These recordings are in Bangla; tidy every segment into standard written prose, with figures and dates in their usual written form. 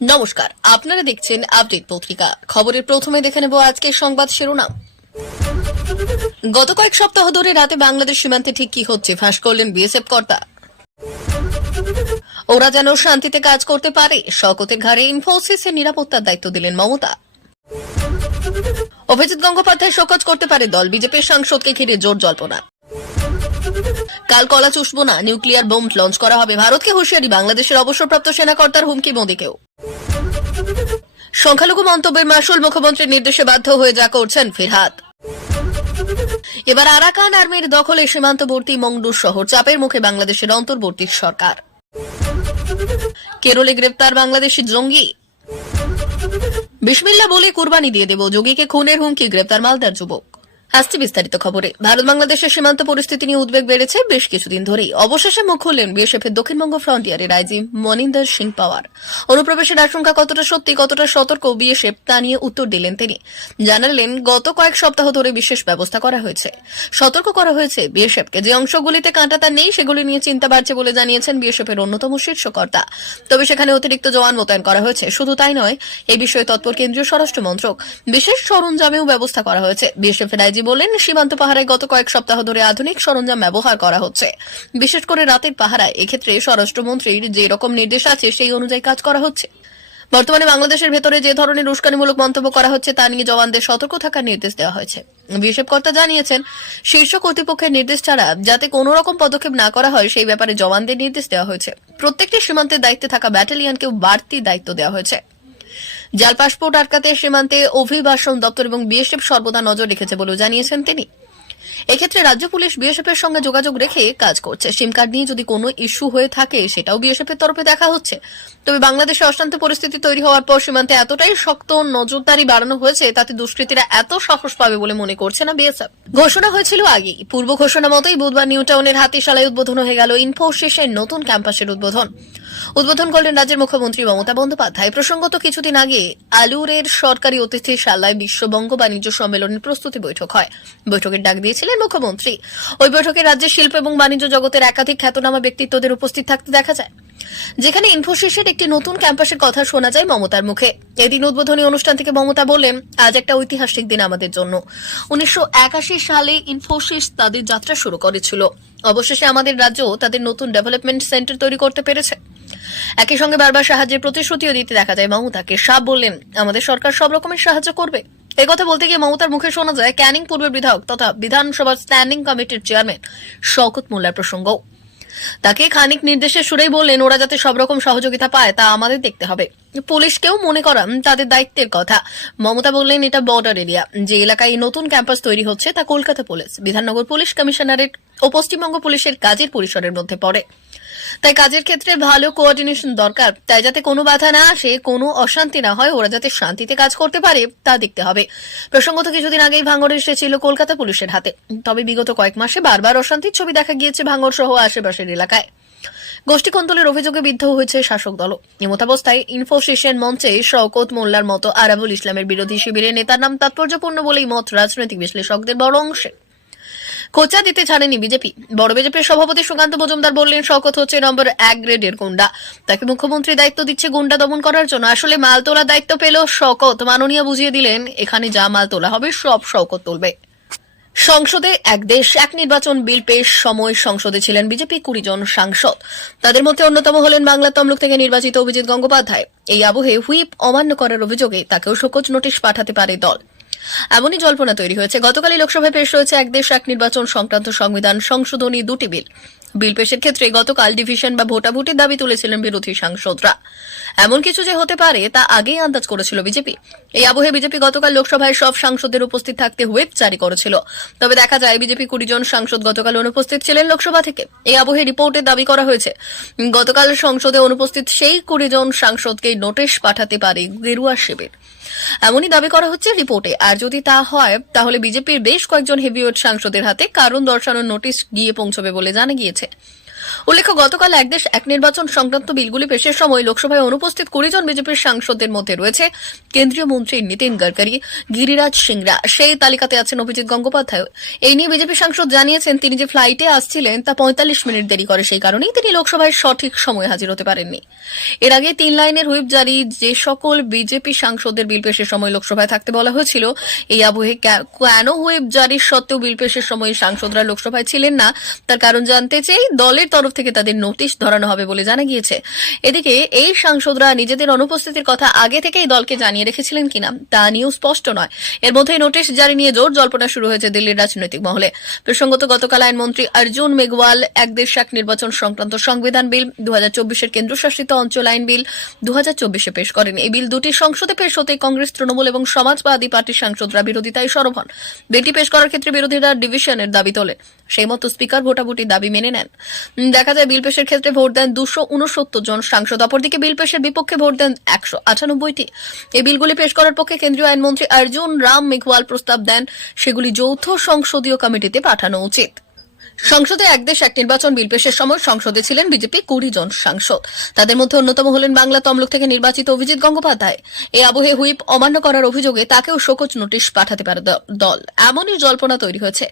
নমস্কার, আপনারা দেখছেন আপডেট পত্রিকা। খবরের প্রথমে দেখে নেব আজকের সংবাদ শিরোনাম। গত কয়েক সপ্তাহ ধরে রাতে বাংলাদেশ সীমান্তে ঠিক কি হচ্ছে ফাঁস করলেন বিএসএফ কর্তা। ওরা যেন শান্তিতে কাজ করতে পারে, শওকতের ঘাড়ে ইনফোসিসের নিরাপত্তার দায়িত্ব দিলেন মমতা। অভিজিৎ গঙ্গোপাধ্যায় শোকজ করতে পারে দল, বিজেপির সাংসদকে ঘিরে জোর জল্পনা। কাল কলা চুষবো না, নিউক্লিয়ার বোম লঞ্চ করা হবে, ভারতকে হুঁশিয়ারি, বাংলাদেশের অবসরপ্রাপ্ত সেনাকর্তার হুমকি মোদীকেও। সংখ্যালঘু মন্তব্যের মাসুল মুখ্যমন্ত্রীর নির্দেশে বাধ্য হয়ে যা করছেন ফিরহাদ। এবার আরাকান আর্মির দখলে সীমান্তবর্তী মংডুর শহর, চাপের মুখে বাংলাদেশের অন্তর্বর্তী সরকার। কেরলে গ্রেপ্তার বাংলাদেশি জঙ্গি, বিসমিল্লাহ বলে কুরবানি দিয়ে দেব, যোগীকে খুনের হুমকি, গ্রেপ্তার মালদার যুবক। আসছে বিস্তারিত খবরে। ভারত বাংলাদেশের সীমান্ত পরিস্থিতি নিয়ে উদ্বেগ বেড়েছে বেশ কিছুদিন ধরেই। অবশেষে মুখ খুললেন বিএসএফের দক্ষিণবঙ্গ ফ্রন্টিয়ারের আইজি মনিন্দর সিং পাওয়ার। অনুপ্রবেশের আশঙ্কা কতটা সত্যি, কতটা সতর্ক বিএসএফ তা নিয়ে উত্তর দিলেন তিনি। জানালেন, গত কয়েক সপ্তাহ ধরে বিশেষ ব্যবস্থা করা হয়েছে, সতর্ক করা হয়েছে বিএসএফকে। যে অংশগুলিতে কাঁটাতার নেই সেগুলি নিয়ে চিন্তা বাড়ছে বলে জানিয়েছেন বিএসএফের অন্যতম শীর্ষ কর্তা। তবে সেখানে অতিরিক্ত জওয়ান মোতায়েন করা হয়েছে। শুধু তাই নয়, এই বিষয়ে তৎপর কেন্দ্রীয় স্বরাষ্ট্র মন্ত্রক, বিশেষ সরঞ্জামেও ব্যবস্থা করা হয়েছে। বিএসএফের আইজি বলেন, সীমান্ত পাহারায় গত কয়েক সপ্তাহ ধরে আধুনিক সরঞ্জাম ব্যবহার করা হচ্ছে, বিশেষ করে রাতের পাহারায়। এক্ষেত্রে স্বরাষ্ট্রমন্ত্রীর যে রকম নির্দেশ আছে সেই অনুযায়ী কাজ করা হচ্ছে। বর্তমানে বাংলাদেশের ভেতরে যে ধরনের উস্কানিমূলক মন্তব্য করা হচ্ছে তা নিয়ে জওয়ানদের সতর্ক থাকার নির্দেশ দেওয়া হয়েছে। বিএসএফ কর্তা জানিয়েছেন, শীর্ষ কর্তৃপক্ষের নির্দেশ ছাড়া যাতে কোনো রকম পদক্ষেপ না করা হয় সেই ব্যাপারে জওয়ানদের নির্দেশ দেওয়া হয়েছে। প্রত্যেকটি সীমান্তের দায়িত্বে থাকা ব্যাটালিয়নকেও বাড়তি দায়িত্ব দেওয়া হয়েছে। জাল পাসপোর্ট আটকাতে সীমান্তে অভিবাসন দপ্তর এবং বিএসএফ সর্বদা নজর রেখেছে বলেও জানিয়েছেন তিনি। এক্ষেত্রে রাজ্য পুলিশ বিএসএফ এর সঙ্গে যোগাযোগ রেখে কাজ করছে। সিম কার্ড নিয়ে যদি কোনো ইস্যু হয়ে থাকে সেটাও বিএসএফ এর তরফে দেখা হচ্ছে। তবে বাংলাদেশে অশান্ত পরিস্থিতি তৈরি হওয়ার পর সীমান্তে এতটাই শক্ত নজরদারি বাড়ানো হয়েছে, তাতে দুষ্কৃতীরা এত সাহস পাবে বলে মনে করছে না বিএসএফ। ঘোষণা হয়েছিল আগেই, পূর্ব ঘোষণা মতোই বুধবার নিউ টাউনের হাতিশালায় উদ্বোধন হয়ে গেল ইনফোসিসের নতুন ক্যাম্পাসের উদ্বোধন করলেন রাজ্যের মুখ্যমন্ত্রী মমতা বন্দ্যোপাধ্যায়। প্রসঙ্গত, কিছুদিন আগে আলুরের সরকারি অতিথিশালায় বিশ্ববঙ্গ বাণিজ্য সম্মেলনের প্রস্তুতি বৈঠক হয়। বৈঠকের ডাক দিয়েছিলেন মুখ্যমন্ত্রী। ওই বৈঠকে রাজ্যের শিল্প এবং বাণিজ্য জগতের একাধিক খ্যাতনামা ব্যক্তিত্বদের উপস্থিত থাকতে দেখা যায়, যেখানে ইনফোসিসের একটি নতুন ক্যাম্পাসের কথা শোনা যায় মমতার মুখে। এদিন উদ্বোধনী অনুষ্ঠান থেকে মমতা বললেন, আজ একটা ঐতিহাসিক দিন আমাদের জন্য। 1981 সালে ইনফোসিস তাদের যাত্রা শুরু করেছিল। অবশেষে আমাদের রাজ্য তাদের নতুন ডেভেলপমেন্ট সেন্টার তৈরি করতে পেরেছে। একই সঙ্গে বারবার সাহায্যের প্রতিশ্রুতিও দিতে দেখা যায় মমতাকে। সাপ বললেন, আমাদের সরকার সব রকমের সাহায্য করবে। এই কথা বলতে গিয়ে মমতার মুখে শোনা যায় ক্যানিং পূর্বের বিধায়ক তথা বিধানসভার স্ট্যান্ডিং কমিটির চেয়ারম্যান শওকত মোল্লার প্রসঙ্গ। তাকে খানিক নির্দেশের সুরেই বললেন, ওরা যাতে সব রকম সহযোগিতা পায় তা আমাদের দেখতে হবে। পুলিশকেও মনে করান তাদের দায়িত্বের কথা। মমতা বললেন, এটা বর্ডার এরিয়া। যে এলাকায় নতুন ক্যাম্পাস তৈরি হচ্ছে তা Kolkata police, Bidhannagar police commissionerate ও পশ্চিমবঙ্গ পুলিশের কাজের পরিসরের মধ্যে পড়ে। তাই কাজের ক্ষেত্রে ভালো কোঅর্ডিনেশন দরকার। তাই যাতে কোনো বাধা না আসে, কোনো অশান্তি না হয়, ওরা যাতে শান্তিতে কাজ করতে পারে তা দেখতে হবে। প্রসঙ্গত, কিছুদিন আগেই ভাঙড় এসেছিল কলকাতা পুলিশের হাতে। তবে বিগত কয়েক মাসে বারবার অশান্তির ছবি দেখা গিয়েছে ভাঙড় সহ আশেপাশের এলাকায়। গোষ্ঠী কোন্দলের অভিযোগে বিদ্ধ হয়েছে শাসক দল। এমতাবস্থায় ইনফোসিসের মঞ্চে শওকত মোল্লার মতো আরাবুল ইসলামের বিরোধী শিবিরের নেতার নাম তাৎপর্যপূর্ণ বলেই মত রাজনৈতিক বিশ্লেষকদের বড় অংশে। খোঁচা দিতে ছাড়েনি বিজেপি। বড় বিজেপির সভাপতি সুকান্ত মজুমদার বললেন, শওকত হচ্ছে নম্বর 1 গ্রেডের গুন্ডা। তাকে মুখ্যমন্ত্রী দায়িত্ব দিচ্ছে গুন্ডা দমন করার জন্য। আসলে মাল তোলার দায়িত্ব পেল শওকত। মাননীয় বুঝিয়ে দিলেন, এখানে যা মাল তোলা হবে সব শওকত তুলবে। সংসদে এক দেশ এক নির্বাচন বিল পেশ সময় সংসদে ছিলেন বিজেপি 20 জন সাংসদ। তাদের মধ্যে অন্যতম হলেন বাংলা তমলুক থেকে নির্বাচিত অভিজিৎ গঙ্গোপাধ্যায়। এই আবহে হুইপ অমান্য করার অভিযোগে তাকেও শোকজ নোটিশ পাঠাতে পারে দল। এমনই জল্পনা তৈরি হয়েছে। গতকালই লোকসভায় পেশ হয়েছে এক দেশ এক নির্বাচন সংক্রান্ত সংবিধান সংশোধনী 2টি বিল। বিল পেশের ক্ষেত্রে গতকাল ডিভিশন বা ভোটাভুটির দাবি তুলেছিলেন বিরোধী সাংসদরা। এমন কিছু যে হতে পারে তা আগেই আন্দাজ করেছিল বিজেপি। এই আবহে বিজেপি গতকাল লোকসভায় সব সাংসদদের উপস্থিত থাকতে হুইপ জারি করেছিল। তবে দেখা যায় বিজেপি 20 জন সাংসদ গতকাল অনুপস্থিত ছিলেন লোকসভা থেকে। এই আবহে রিপোর্টে দাবি করা হয়েছে, গতকাল সংসদে অনুপস্থিত সেই 20 জন সাংসদকে নোটিশ পাঠাতে পারে গেরুয়া শিবির। এমনই দাবি করা হচ্ছে রিপোর্টে। আর যদি তা হয় তাহলে বিজেপির বেশ কয়েকজন হেভিওয়েট সাংসদের হাতে কারণ দর্শানোর নোটিশ গিয়ে পৌঁছবে বলে জানা গিয়েছে। উল্লেখ্য, গতকাল এক দেশ এক নির্বাচন সংক্রান্ত বিলগুলি পেশের সময় লোকসভায় অনুপস্থিত 20 জন বিজেপির সাংসদদের মধ্যে রয়েছে কেন্দ্রীয় মন্ত্রী নীতিন গডকরি, গিরিরাজ সিংরা। সেই তালিকাতে আছেন অভিজিৎ গঙ্গোপাধ্যায়। এই নিয়ে বিজেপি সাংসদ জানিয়েছেন, তিনি যে ফ্লাইটে আসছিলেন তা 45 মিনিট দেরি করে, সেই কারণেই তিনি লোকসভায় সঠিক সময়ে হাজির হতে পারেননি। এর আগে 3 লাইনের হুইপ জারি যে সকল বিজেপি সাংসদদের বিল পেশের সময় লোকসভায় থাকতে বলা হয়েছিল, এই আবহে কেন হুইপ জারির সত্ত্বেও বিল পেশের সময় সাংসদরা লোকসভায় ছিলেন না তার কারণ জানতে চেয়ে দলের তরফ থেকে তাদের নোটিশ ধরানো হবে বলে জানা গিয়েছে। এদিকে এই সাংসদরা নিজেদের অনুপস্থিতির কথা আগে থেকেই দলকে জানিয়ে রেখেছিলেন কিনা তা নিয়েও স্পষ্ট নয়। এর মধ্যেই নোটিশ জারি নিয়ে জোর জল্পনা শুরু হয়েছে দিল্লির রাজনৈতিক মহলে। প্রসঙ্গত, গতকাল আইনমন্ত্রী অর্জুন মেঘওয়াল এক দেশ এক নির্বাচন সংক্রান্ত সংবিধান বিল 2024-এর কেন্দ্রশাসিত অঞ্চল আইন বিল 2024-এ পেশ করেন। এই বিল দুটি সংসদে পেশ হতে কংগ্রেস, তৃণমূল এবং সমাজবাদী পার্টির সাংসদরা বিরোধিতায় সরব হন। বিলটি পেশ করার ক্ষেত্রে বিরোধীরা ডিভিশনের দাবি তোলেন। সেই মতো স্পিকার ভোটাভুটির দাবি মেনে নেন। দেখা যায়, বিল পেশের ক্ষেত্রে ভোট দেন 269 জন সাংসদ, অপরদিকে বিল পেশের বিপক্ষে ভোট দেন 198টি। এই বিলগুলি পেশ করার পক্ষে কেন্দ্রীয় আইনমন্ত্রী অর্জুন রাম মেঘওয়াল প্রস্তাব দেন সেগুলি যৌথ সংসদীয় কমিটিতে পাঠানো উচিত। সংসদে এক দেশ এক নির্বাচন বিল পেশের সময় সংসদে ছিলেন বিজেপি 20 জন সাংসদ। তাদের মধ্যে অন্যতম হলেন বাংলা তমলুক থেকে নির্বাচিত অভিজিৎ গঙ্গোপাধ্যায়। এই আবহে হুইপ অমান্য করার অভিযোগে তাকেও শোকজ নোটিশ পাঠাতে পারে দল, এমনই জল্পনা তৈরি হয়েছে।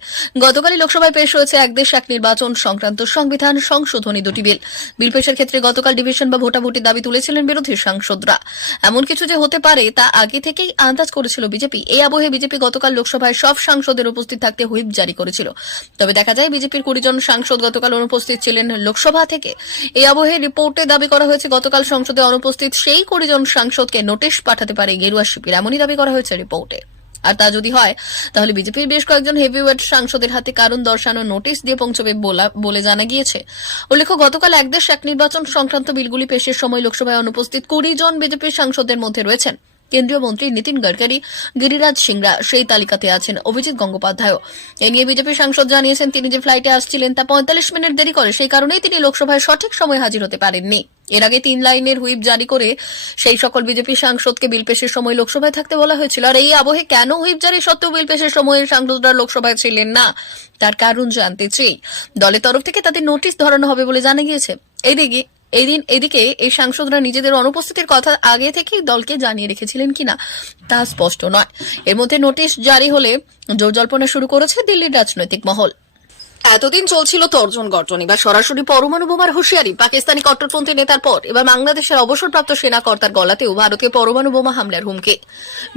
গতকালই লোকসভায় পেশ হয়েছে এক দেশ এক নির্বাচন সংক্রান্ত সংবিধান সংশোধনী দুটি বিল। বিল পেশের ক্ষেত্রে গতকাল ডিভিশন বা ভোটাভুটির দাবি তুলেছিলেন বিরোধী সাংসদরা। এমন কিছু যে হতে পারে তা আগে থেকেই আন্দাজ করেছিল বিজেপি। এই আবহে বিজেপি গতকাল লোকসভায় সব সাংসদের উপস্থিত থাকতে হুইপ জারি করেছিল। তবে দেখা যায়, বিজেপির 20 জন সাংসদ গতকাল অনুপস্থিত ছিলেন লোকসভা থেকে। এই আবহে রিপোর্টে দাবি করা হয়েছে, গতকাল সংসদে অনুপস্থিত সেই 20 জন সাংসদকে নোটিশ পাঠাতে পারে গেরুয়া শিবির, এমনই দাবি করা হয়েছে রিপোর্টে। আর তা যদি হয়, তাহলে বিজেপির বেশ কয়েকজন হেভিওয়েট সাংসদের হাতে কারণ দর্শানো নোটিশ দিয়ে পৌঁছবে বলে জানা গিয়েছে। উল্লেখ্য, গতকাল এক দেশ এক নির্বাচন সংক্রান্ত বিলগুলি পেশের সময় লোকসভায় অনুপস্থিত 20 জন বিজেপির সাংসদের মধ্যে রয়েছেন কেন্দ্রীয় মন্ত্রী নীতিন গডকরি, গিরিরাজ সিংরা। সেই তালিকাতে আছেন অভিজিৎ গঙ্গোপাধ্যায়। এ নিয়ে বিজেপির সাংসদ জানিয়েছেন, তিনি যে ফ্লাইটে আসছিলেন তা 45 মিনিট দেরি করে, সেই কারণেই তিনি লোকসভায় সঠিক সময়ে হাজির হতে পারেননি। এর আগে 3 লাইনের হুইপ জারি করে সেই সকল বিজেপি সাংসদকে বিল পেশের সময় লোকসভায় থাকতে বলা হয়েছিল। আর এই আবহে কেন হুইপ জারি সত্ত্বেও বিল পেশের সময় সাংসদরা লোকসভায় ছিলেন না তার কারণ জানতে চেয়ে দলের তরফ থেকে তাদের নোটিশ ধরানো হবে বলে জানা গিয়েছে। এদিকে এই সাংসদরা নিজেদের অনুপস্থিতির কথা আগে থেকেই দলকে জানিয়ে রেখেছিলেন কিনা তা স্পষ্ট নয়। এর মধ্যে নোটিশ জারি হলে জোর জল্পনা শুরু করেছে দিল্লির রাজনৈতিক মহল। এতদিন চলছিল তর্জন গর্জন, এবার সরাসরি পরমাণু বোমার হুঁশিয়ারি পাকিস্তানি কট্টরপন্থী নেতার পর এবার বাংলাদেশের অবসরপ্রাপ্ত সেনা কর্তার গলাতেও ভারতকে পরমাণু বোমা হামলার হুমকি।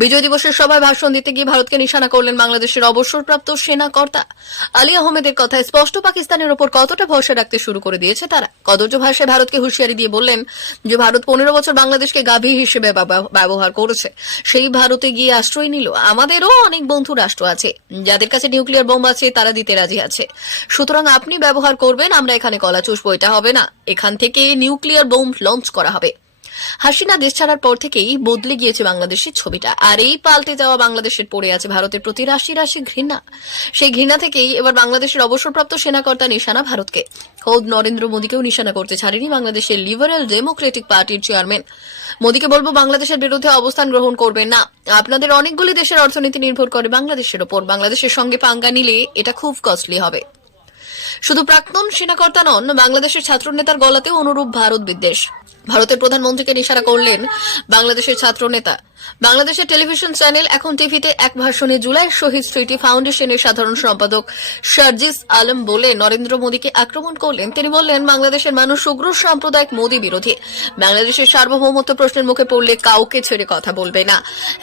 বিজয় দিবসের সভায় ভাষণ দিতে গিয়ে ভারতকে নিশানা করলেন বাংলাদেশের অবসরপ্রাপ্ত সেনা কর্তা আলী আহমেদের কথায় স্পষ্ট পাকিস্তানের ওপর কতটা ভরসা রাখতে শুরু করে দিয়েছে তারা। কদর্য ভাষায় ভারতকে হুঁশিয়ারি দিয়ে বললেন যে ভারত 15 বছর বাংলাদেশকে গাভী হিসেবে ব্যবহার করেছে, সেই ভারতে গিয়ে আশ্রয় নিল। আমাদেরও অনেক বন্ধু রাষ্ট্র আছে যাদের কাছে নিউক্লিয়ার বোম আছে, তারা দিতে রাজি আছে। সুতরাং আপনি ব্যবহার করবেন, আমরা এখানে কলা চুষবো, এটা হবে না। এখান থেকে নিউক্লিয়ার বোম লঞ্চ করা হবে। হাসিনা দেশ ছাড়ার পর থেকেই বদলে গিয়েছে বাংলাদেশের ছবিটা। আর এই পাল্টে যাওয়া বাংলাদেশের পড়ে আছে ভারতের প্রতি রাশি রাশি ঘৃণা। সেই ঘৃণা থেকেই এবার বাংলাদেশের অবসরপ্রাপ্ত সেনাকর্তা নিশানা ভারতকে। খোদ নরেন্দ্র মোদীকেও নিশানা করতে ছাড়েনি বাংলাদেশের লিবারেল ডেমোক্রেটিক পার্টির চেয়ারম্যান। মোদীকে বলবো, বাংলাদেশের বিরুদ্ধে অবস্থান গ্রহণ করবেন না। আপনাদের অনেকগুলি দেশের অর্থনীতি নির্ভর করে বাংলাদেশের ওপর। বাংলাদেশের সঙ্গে পাঙ্গা নিলে এটা খুব কস্টলি হবে। শুধু প্রাক্তন সেনাকর্তা নন, বাংলাদেশের ছাত্র নেতার গলাতেও অনুরূপ ভারত বিদ্বেষ। ভারতের প্রধানমন্ত্রীকে নিশানা করলেন বাংলাদেশের ছাত্র নেতা। বাংলাদেশের টেলিভিশন চ্যানেল এখন টিভিতে এক ভাষণে জুলাই শহীদ স্মৃতি ফাউন্ডেশনের সাধারণ সম্পাদক শারজিস আলম বলে নরেন্দ্র মোদীকে আক্রমণ করলেন। তিনি বললেন, বাংলাদেশের মানুষ উগ্র সাম্প্রদায়িক মোদী বিরোধী। বাংলাদেশের সার্বভৌমত্ব প্রশ্নের মুখে পড়লে কাউকে ছেড়ে কথা বলবে না।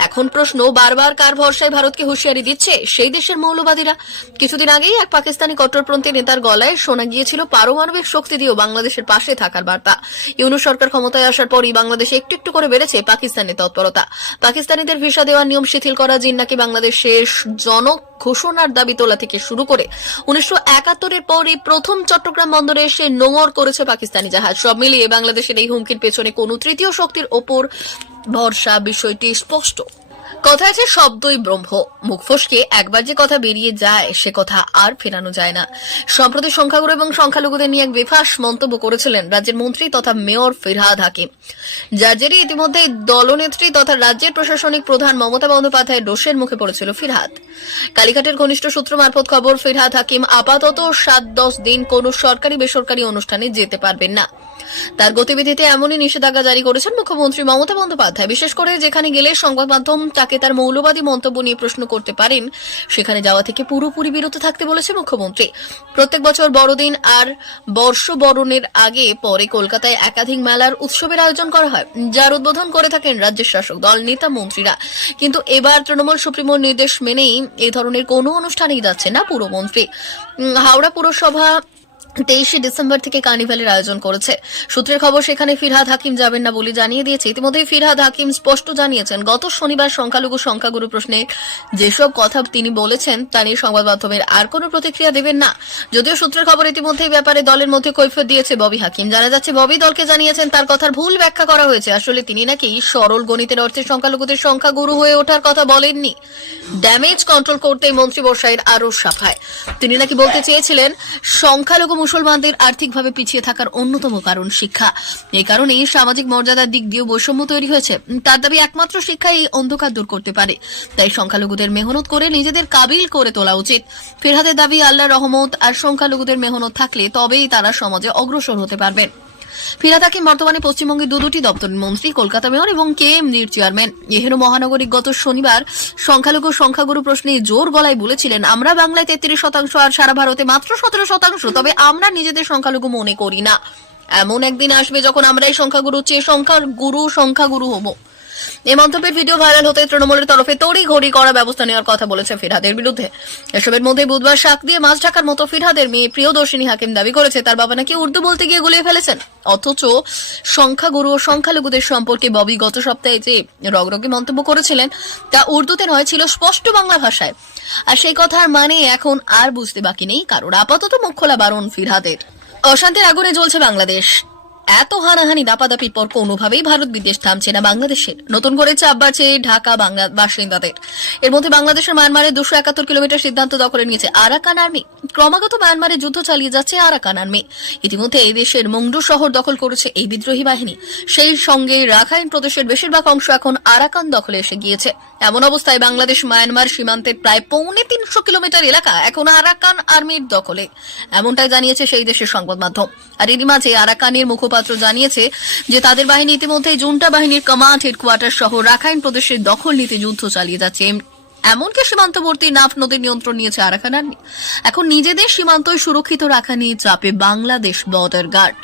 এখন প্রশ্ন, বারবার কার ভরসায় ভারতকে হুঁশিয়ারি দিচ্ছে? সেই দেশের মৌলবাদীরা। কিছুদিন আগেই এক পাকিস্তানি কট্টরপন্থী নেতার গলায় শোনা গিয়েছিল পারমাণবিক শক্তি দিয়েও বাংলাদেশের পাশে থাকার বার্তা। ইউনূস সরকার ক্ষমতায় আসার পরই বাংলাদেশে একটু একটু করে বেড়েছে পাকিস্তানের তৎপরতা। পাকিস্তানিদের ভিসা দেওয়ার নিয়ম শিথিল করা, জিন্নাকে বাংলাদেশের জনক ঘোষণার দাবি তোলা থেকে শুরু করে 1971-এর পরই প্রথম চট্টগ্রাম বন্দরে এসে নোঙর করেছে পাকিস্তানি জাহাজ। সব মিলিয়ে বাংলাদেশের এই হুমকির পেছনে কোন তৃতীয় শক্তির ওপর ভরসা বিষয়টি স্পষ্ট। কথা আছে শব্দই ব্রহ্ম। মুখ ফসকে একবার যে কথা বেরিয়ে যায় সে কথা আর ফেরানো যায় না। সম্প্রতি সংখ্যাগুরু এবং সংখ্যালঘুদের নিয়ে এক বেফাঁস মন্তব্য করেছিলেন রাজ্যের মন্ত্রী তথা মেয়র ফিরহাদ হাকিম, যার জেরে ইতিমধ্যে দলনেত্রী তথা রাজ্যের প্রশাসনিক প্রধান মমতা বন্দ্যোপাধ্যায়ের রোষের মুখে পড়েছিল ফিরহাদ। কালীঘাটের ঘনিষ্ঠ সূত্র মারফত খবর, ফিরহাদ হাকিম আপাতত 7-10 দিন কোনো সরকারি বেসরকারি অনুষ্ঠানে যেতে পারবেন না। তার গতিবিধিতে এমনই নিষেধাজ্ঞা জারি করেছেন মুখ্যমন্ত্রী মমতা বন্দ্যোপাধ্যায়। বিশেষ করে যেখানে গেলে সংবাদ মাধ্যম তাকে তার মৌলবাদী মন্তব্য নিয়ে প্রশ্ন করতে পারেন, সেখানে যাওয়া থেকে পুরোপুরি বিরত থাকতে বলেছে মুখ্যমন্ত্রী। প্রত্যেক বছর বড়দিন আর বর্ষবরণের আগে পরে কলকাতায় একাধিক মেলার উৎসবের আয়োজন করা হয়, যার উদ্বোধন করে থাকেন রাজ্যের শাসক দল নেতা মন্ত্রীরা। কিন্তু এবার তৃণমূল সুপ্রিমোর নির্দেশ মেনেই এই ধরনের কোনো অনুষ্ঠানেই যাচ্ছে না পুরমন্ত্রী। হাওড়া পুরসভা 23 ডিসেম্বর থেকে কার্নিভালের আয়োজন করেছে। সূত্রের খবর, সেখানে ফিরহাদ হাকিম যাবেন না বলে জানিয়ে দিয়েছে। ইতিমধ্যে ফিরহাদ হাকিম স্পষ্ট জানিয়েছেন, গত শনিবার সংখ্যাগুরু প্রশ্নে যেসব কথা তিনি বলেছেন তা নিয়ে সংবাদ মাধ্যমের আর কোনো প্রতিক্রিয়া দেবেন না। যদিও সূত্রের খবর ইতিমধ্যে ব্যাপারে দলের মধ্যে কৈফিয়ত দিয়েছে ববি হাকিম। জানা যাচ্ছে ববি দলকে জানিয়েছেন তার কথার ভুল ব্যাখ্যা করা হয়েছে। আসলে তিনি নাকি সরল গণিতের অর্থে সংখ্যালঘুদের সংখ্যাগুরু হয়ে ওঠার কথা বলেননি। ড্যামেজ কন্ট্রোল করতে মন্ত্রী বর্ষায়ের আরো সাফায় তিনি নাকি বলতে চেয়েছিলেন সংখ্যালঘু মুসলমানদের আর্থিকভাবে পিছিয়ে থাকার অন্যতম কারণ শিক্ষা। এই কারণে সামাজিক মর্যাদার দিক দিয়ে বৈষম্য তৈরি হয়েছে। তার দাবি একমাত্র শিক্ষা এই অন্ধকার দূর করতে পারে। তাই সংখ্যালঘুদের মেহনত করে নিজেদের কাবিল করে তোলা উচিত। ফিরহাদের দাবি, আল্লাহর রহমত আর সংখ্যালঘুদের মেহনত থাকলে তবেই তারা সমাজে অগ্রসর হতে পারবেন। ফিরহাদ হাকিম বর্তমানে পশ্চিমবঙ্গের দুটি দপ্তরের মন্ত্রী, কলকাতা মেয়র এবং কেএমডির চেয়ারম্যান। এহেন মহানগরী গত শনিবার সংখ্যাগুরু প্রশ্নে জোর গলায় বলেছিলেন, আমরা বাংলায় 33% আর সারা ভারতে মাত্র 17%, তবে আমরা নিজেদের সংখ্যালঘু মনে করি না। এমন একদিন আসবে যখন আমরা এই সংখ্যাগুরুর চেয়ে সংখ্যাগুরু হব। এই মন্তব্যের ভিডিও ভাইরাল হতে তৃণমূলের তরফে তড়িঘড়ি করা ব্যবস্থা নেওয়ার কথা বলেছে ফিরহাদের বিরুদ্ধে। এসবের মধ্যে বুধবার শাক দিয়ে মাছ ঢাকার মতো ফিরহাদের মেয়ে প্রিয়দর্শিনী হাকিম দাবি করেছে তার বাবা নাকি উর্দু বলতে গিয়ে গুলিয়ে ফেলেছেন। অথচ সংখ্যাগুরু ও সংখ্যালঘুদের সম্পর্কে ববি গত সপ্তাহে যে রগরগে মন্তব্য করেছিলেন তা উর্দুতে নয়, ছিল স্পষ্ট বাংলা ভাষায়। আর সেই কথার মানে এখন আর বুঝতে বাকি নেই কারণ। আপাতত মুখ খোলা বারণ ফিরহাদের। অশান্তির আগুনে জ্বলছে বাংলাদেশ। এত হানাহানি দাপাদাপির পর কোনোভাবেই ভারত বিদেশ থামছে না বাংলাদেশের। নতুন করে চাপ বাড়ছে ঢাকা বাসিন্দাদের। এর মধ্যে বাংলাদেশের মায়ানমারের 271 কিলোমিটার সীমান্ত দখলে নিয়েছে আরাকান আর্মি। ক্রমাগত মায়ানমারে যুদ্ধ চালিয়ে যাচ্ছে আরাকান আর্মি। ইতিমধ্যে এই দেশের মংডু শহর দখল করেছে এই বিদ্রোহী বাহিনী। সেই সঙ্গে রাখাইন প্রদেশের বেশিরভাগ অংশ এখন আরাকান দখলে এসে গিয়েছে। এমন অবস্থায় বাংলাদেশ মায়ানমার সীমান্তের প্রায় 350 কিলোমিটার এলাকা এখন আরাকান আর্মির দখলে, এমনটাই জানিয়েছে সেই দেশের সংবাদ মাধ্যম। আর এরই মাঝে আরাকানের মুখপাত্র জানিয়েছে যে তাদের বাহিনী ইতিমধ্যে জুন্টা বাহিনীর কমান্ড হেডকোয়ার্টার সহ রাখাইন প্রদেশের দখল নিতে যুদ্ধ চালিয়ে যাচ্ছে। এমনকি সীমান্তবর্তী নাফ নদীর নিয়ন্ত্রণ নিয়েছে আরাকান আর্মি। এখন নিজেদের সীমান্তই সুরক্ষিত রাখা নিয়ে চাপে বাংলাদেশ বর্ডার গার্ড।